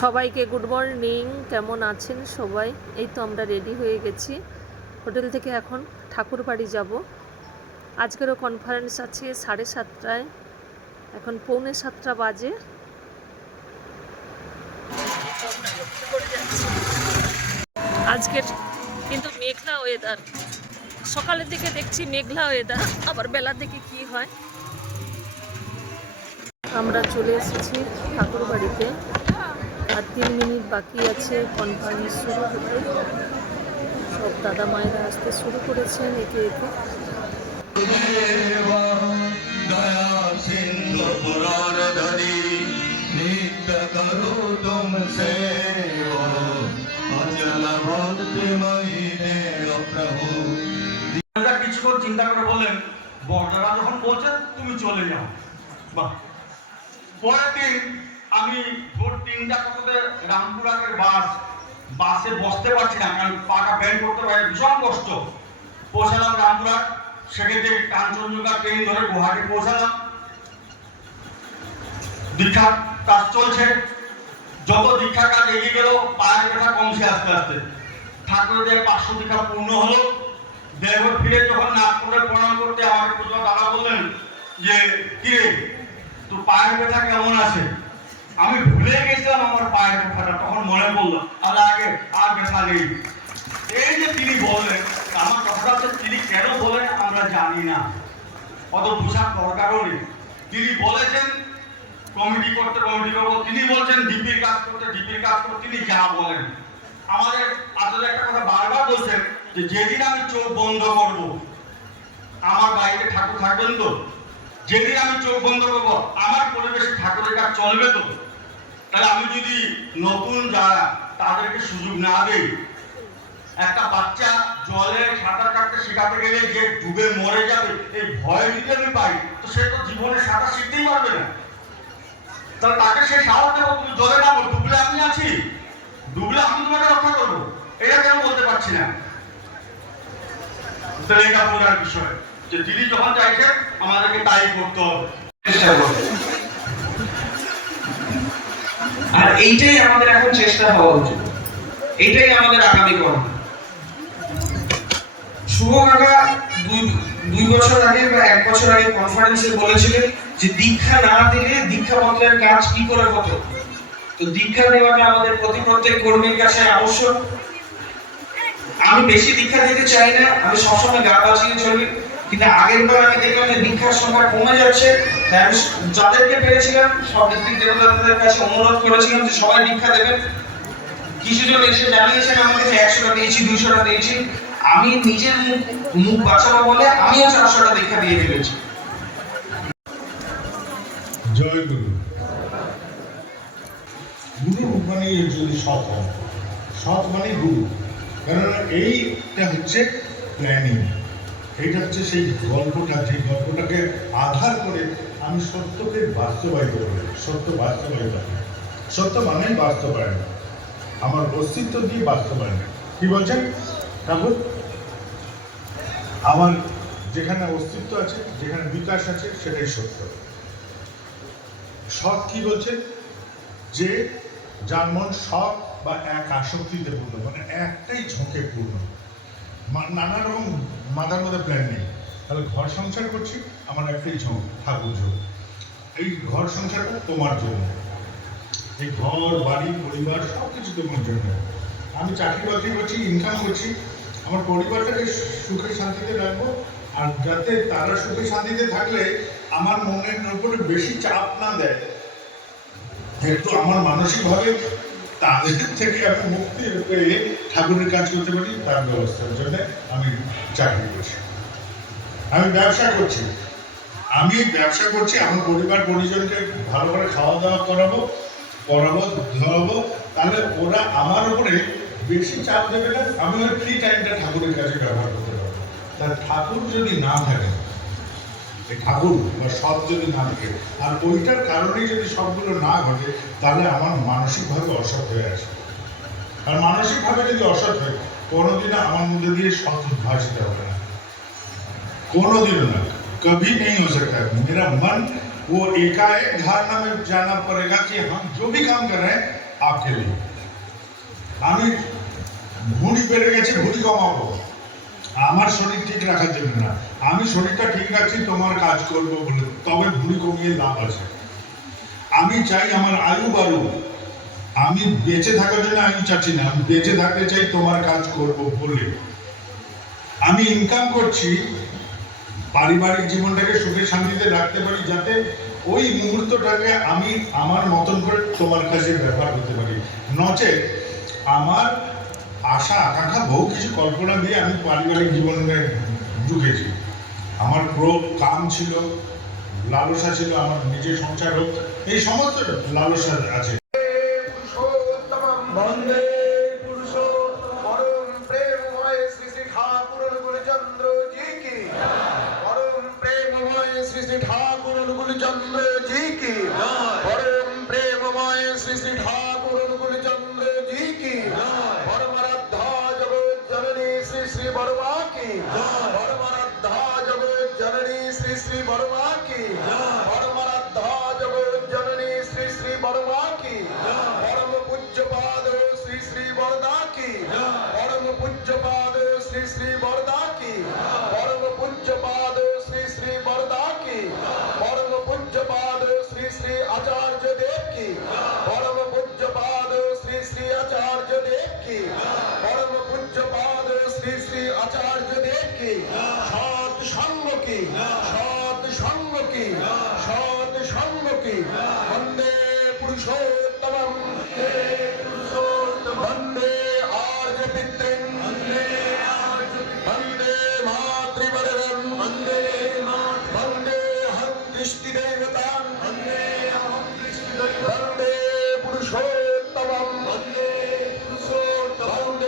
সবাইকে good morning. কেমন আছেন সবাই? এই তো আমরা রেডি হয়ে গেছি। হোটেল থেকে এখন ঠাকুর বাড়ি যাব। আজকেরও কনফারেন্স আছে 7:30টায়, এখন 6:45 বাজে। আজকের কিন্তু মেঘলা ওয়েদার, সকালের দিকে দেখছি মেঘলা ওয়েদার, আবার বেলার দিকে কি হয়। আমরা চলে এসেছি ঠাকুর বাড়িতে, আর 3 মিনিট বাকি আছে কনফারেন্স শুরু হতে। সব দাদা মায়েরা আসতে শুরু করেছেন একে একে। কিছুক্ষণ চিন্তা করে বললেন, বড়রা যখন বলছেন তুমি চলে যাও। বাহ। পরের দিন আমি ভোর 3টা কততে রামপুরহাটের বাসে বসতে পারছি না, কারণ পাটা ব্যান্ড করতে পারে, ভীষণ কষ্ট। পৌঁছালাম রামপুরহাট, সেখান থেকে কাঞ্চনজঙ্ঘা ট্রেন ধরে গুয়াহাটি পৌঁছালাম। দীক্ষার কাজ চলছে, যত দীক্ষার কাজ এগিয়ে গেল পায়ের ব্যথা কমছে আস্তে আস্তে। ঠাকুরদের 500 দীক্ষা পূর্ণ হলো। দেহঘর ফিরে যখন নাগপুরে প্রণাম করতে আমাকে পুজো দাদা বললেন যে কিরে তোর পায়ের ব্যথা কেমন আছে? আমি ভুলে গেছিলাম আমার পায়ের ব্যথাটা, তখন মনে পড়লো আগে আর ব্যথা নেই। এই যে তিনি বললেন, আমার কথাটা হচ্ছে তিনি কেন বলেন আমরা জানি না, অত পোশাক দরকারও নেই। তিনি বলেছেন কমিটি করতে কমিটি করবো, তিনি বলছেন ডিপির কাজ করতে ডিপির কাজ করতে, তিনি যা বলেন। আমাদের আসলে একটা কথা বারবার বলছেন যে যেদিন আমি চোখ বন্ধ করব আমার বাড়িতে ঠাকুর থাকবেন তো, যেদিন আমি চোখ বন্ধ করবো আমার পরিবেশে ঠাকুরের কাজ চলবে তো। তাহলে আমি যদি নতুন যারা তাদেরকে সুযোগ না দেই, একটা বাচ্চা জলে সাঁতার কাটতে শেখাতে গেলে যে ডুবে মরে যাবে এই ভয় যদি আমি পাই, তো সে তো জীবনে সাঁতার শিখতেই পারবে না। তাহলে তাকে সে সাহস দেবো তুমি জলে নামো, ডুবলে আমি আছি, ডুবলে আমি তোমাকে রক্ষা করবো, এটা কেন বলতে পারছি না? এটা বোঝার বিষয় যে তিনি যখন চাইছেন আমাদেরকে তাই করতে হবে, চেষ্টা করবো। আর এইটাই আমাদের এখন চেষ্টা হওয়া উচিত, এইটাই আমাদের আগামী কর্ম। শুভ কাকা 2 বছর আগে বা 1 বছর আগে কনফারেন্সে বলেছিলেন যে দীক্ষা না দিলে দীক্ষাপত্রের কাজ কি করে হতো। তো দীক্ষা নেওয়াটা আমাদের প্রত্যেক কর্মীর কাছে আবশ্যক। আমি বেশি দীক্ষা দিতে চাই না, আমি সবসময় গা বাঁচিয়ে চলি, কিন্তু আগের বার আমি দেখলাম যে দীক্ষার সংখ্যা কমে যাচ্ছে। তাই আমি যাদেরকে পেরেছিলাম সব দিক দেবতাদের কাছে অনুরোধ করেছিলাম যে সবাই দীক্ষা দেবেন। কিছুজন এসে জানিয়েছেন আমাকে যে 100টা দিয়েছি 200টা দিয়েছি। আমি নিজের মুখ বাঁচাবো বলে আমিও 400টা দীক্ষা দিয়ে ফেলেছি। জয় গুরু। গুরু মানে যদি সৎ হয়, সৎ মানে গুরু। কেননা এইটা হচ্ছে প্ল্যানিং, এইটা হচ্ছে সেই গল্পটা, যে গল্পটাকে আধার করে আমি সত্যকে বাস্তবায়িত করি। সত্য বাস্তবায়িত, সত্য মানেই বাস্তবায়ন, আমার অস্তিত্ব দিয়ে বাস্তবায়ন। কি বলছেন ঠাকুর? আমার যেখানে অস্তিত্ব আছে, যেখানে বিকাশ আছে, সেটাই সত্য। সৎ কি বলছে? যে যার মন সৎ বা এক আসক্তিতে পূর্ণ, মানে একটাই ঝোঁকে পূর্ণ, নানা রকম মাথার মধ্যে প্ল্যান নেই। তাহলে ঘর সংসার করছি, আমার একটাই ঝোঁক, ঠাকুর ঝোঁক। এই ঘর সংসারটা তোমার জন্য, এই ঘর বাড়ি পরিবার সব কিছু তোমার জন্য। আমি চাকরি বাকরি করছি, ইনকাম করছি, আমার পরিবারটাকে সুখে শান্তিতে রাখবো, আর যাতে তারা সুখে শান্তিতে থাকলে আমার মনের উপরে বেশি চাপ না দেয়, একটু আমার মানসিকভাবে তাদের থেকে আমি মুক্তি পেয়ে ঠাকুরের কাজ করতে পারি, তার ব্যবস্থার জন্য আমি চাকরি করছি, আমি ব্যবসা করছি। আমার পরিবার পরিজনকে ভালো করে খাওয়া দাওয়া করাবো, ধরাবো, তাহলে ওরা আমার উপরে বেশি চাপ দেবে না, আমি ওই ফ্রি টাইমটা ঠাকুরের কাছে ব্যবহার করতে পারবো। তার ঠাকুর যদি না থাকে, এই ঠাকুর বা সৎ যদি না থাকে, আর ওইটার কারণেই যদি সবগুলো না ঘটে, তাহলে আমার মানসিকভাবে অসৎ হয়ে আসে। আর মানসিকভাবে যদি অসৎ হয়, কোনোদিনও আমার মধ্যে দিয়ে সৎ উদ্ভাসিত হবে না, কোনোদিনও না, कभी नहीं हो सकता। मेरा मन वो एकाएक धारणा में जाना पड़ेगा कि हम जो भी काम कर रहे हैं आपके আমি ভুঁড়ি বেড়ে গেছে, ভুঁড়ি কমাবো, আমার শরীর ঠিক রাখার জন্য না, আমি শরীরটা ঠিক রাখছি তোমার কাজ করবো বলে, তবে ভুঁড়ি কমিয়ে লাভ আছে। আমি চাই আমার আয়ু বাড়ুক, আমি বেঁচে থাকার জন্য আয়ু চাচ্ছি না, আমি বেঁচে থাকতে চাই তোমার কাজ করবো বলে। আমি ইনকাম করছি পারিবারিক জীবনটাকে সুখে শান্তিতে রাখতে পারি, যাতে ওই মুহূর্তটাকে আমি আমার মতন করে তোমার কাছে ব্যবহার করতে পারি। নচেত আমার আশা আকাঙ্ক্ষা বহু কিছু কল্পনা দিয়ে আমি পারিবারিক জীবনে ঢুকেছি। আমার কাম ছিল, লালসা ছিল, আমার নিজের সংসার হোক, এই সমস্ত লালসা আছে। বন্দে পুরুষোত্তম পরম প্রেমময় শ্রী শ্রী ঠাকুর অনুকূলচন্দ্র জি কি, পরম প্রেমময় শ্রী শ্রী ঠাকুর অনুকূলচন্দ্র জি কি, পরম প্রেমময় শ্রী শ্রী ঠাকুর অনুকূলচন্দ্র জি কি, পরমারাধ্যা জগৎ জননী শ্রী শ্রী বর্মা কি, পরমারাধ্যা জগৎ জননী শ্রী শ্রী বর্মা কি, পরমারাধ্যা জগৎ জননী শ্রী শ্রী বর্মা কি, পরম পূজ্যপাদ শ্রী শ্রী বরদা কি, পরম পূজ্যপাদ শ্রী শ্রী বরদা কি, পরম পূজ্যপাদ শ্রী শ্রী বরদা কি, পরম পূজ্যপাদ শ্রী শ্রী আচার্য দেব কি, পরম পূজ্যপাদ শ্রী শ্রী আচার্য দেব কি, পরম পূজ্যপাদ শ্রী শ্রী আচার্য দেব কি, সৎ সঙ্গ কি, সৎ সঙ্গ কি, সৎ সঙ্গ কি, বন্দে পুরুষোত্তমম, বন্দে আর্য পিতৃম, বন্দে মাতৃবরদম, বন্দে হং দৃষ্টি দেবতাম, বন্দে পুরুষোত্তমম, বন্দে পুরুষোত্তমম,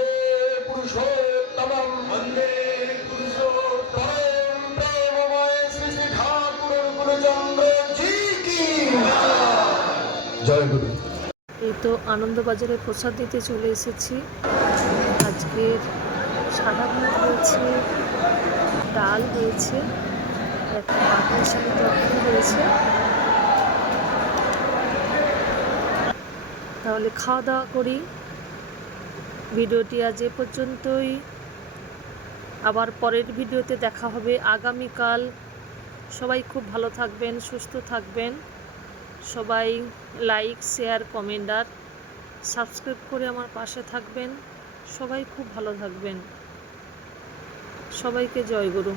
পরম প্রেমময় শ্রী শ্রী ঠাকুর অনুকূলচন্দ্র জি কি। জয় গুরু। এই তো আনন্দবাজারে প্রসাদ দিতে চলে এসেছি। আজকের সাদা ভাত হয়েছে, ডাল হয়েছে, একটা পাতার সাথে তরকারি হয়েছে। তাহলে খাওয়া দাওয়া করি। ভিডিওটি আজ এ পর্যন্তই। আবার পরের ভিডিওতে দেখা হবে আগামীকাল। সবাই খুব ভালো থাকবেন, সুস্থ থাকবেন। সবাই লাইক, শেয়ার, কমেন্ট আর সাবস্ক্রাইব করে আমার পাশে থাকবেন। সবাই খুব ভালো থাকবেন। সবাইকে জয় গুরু।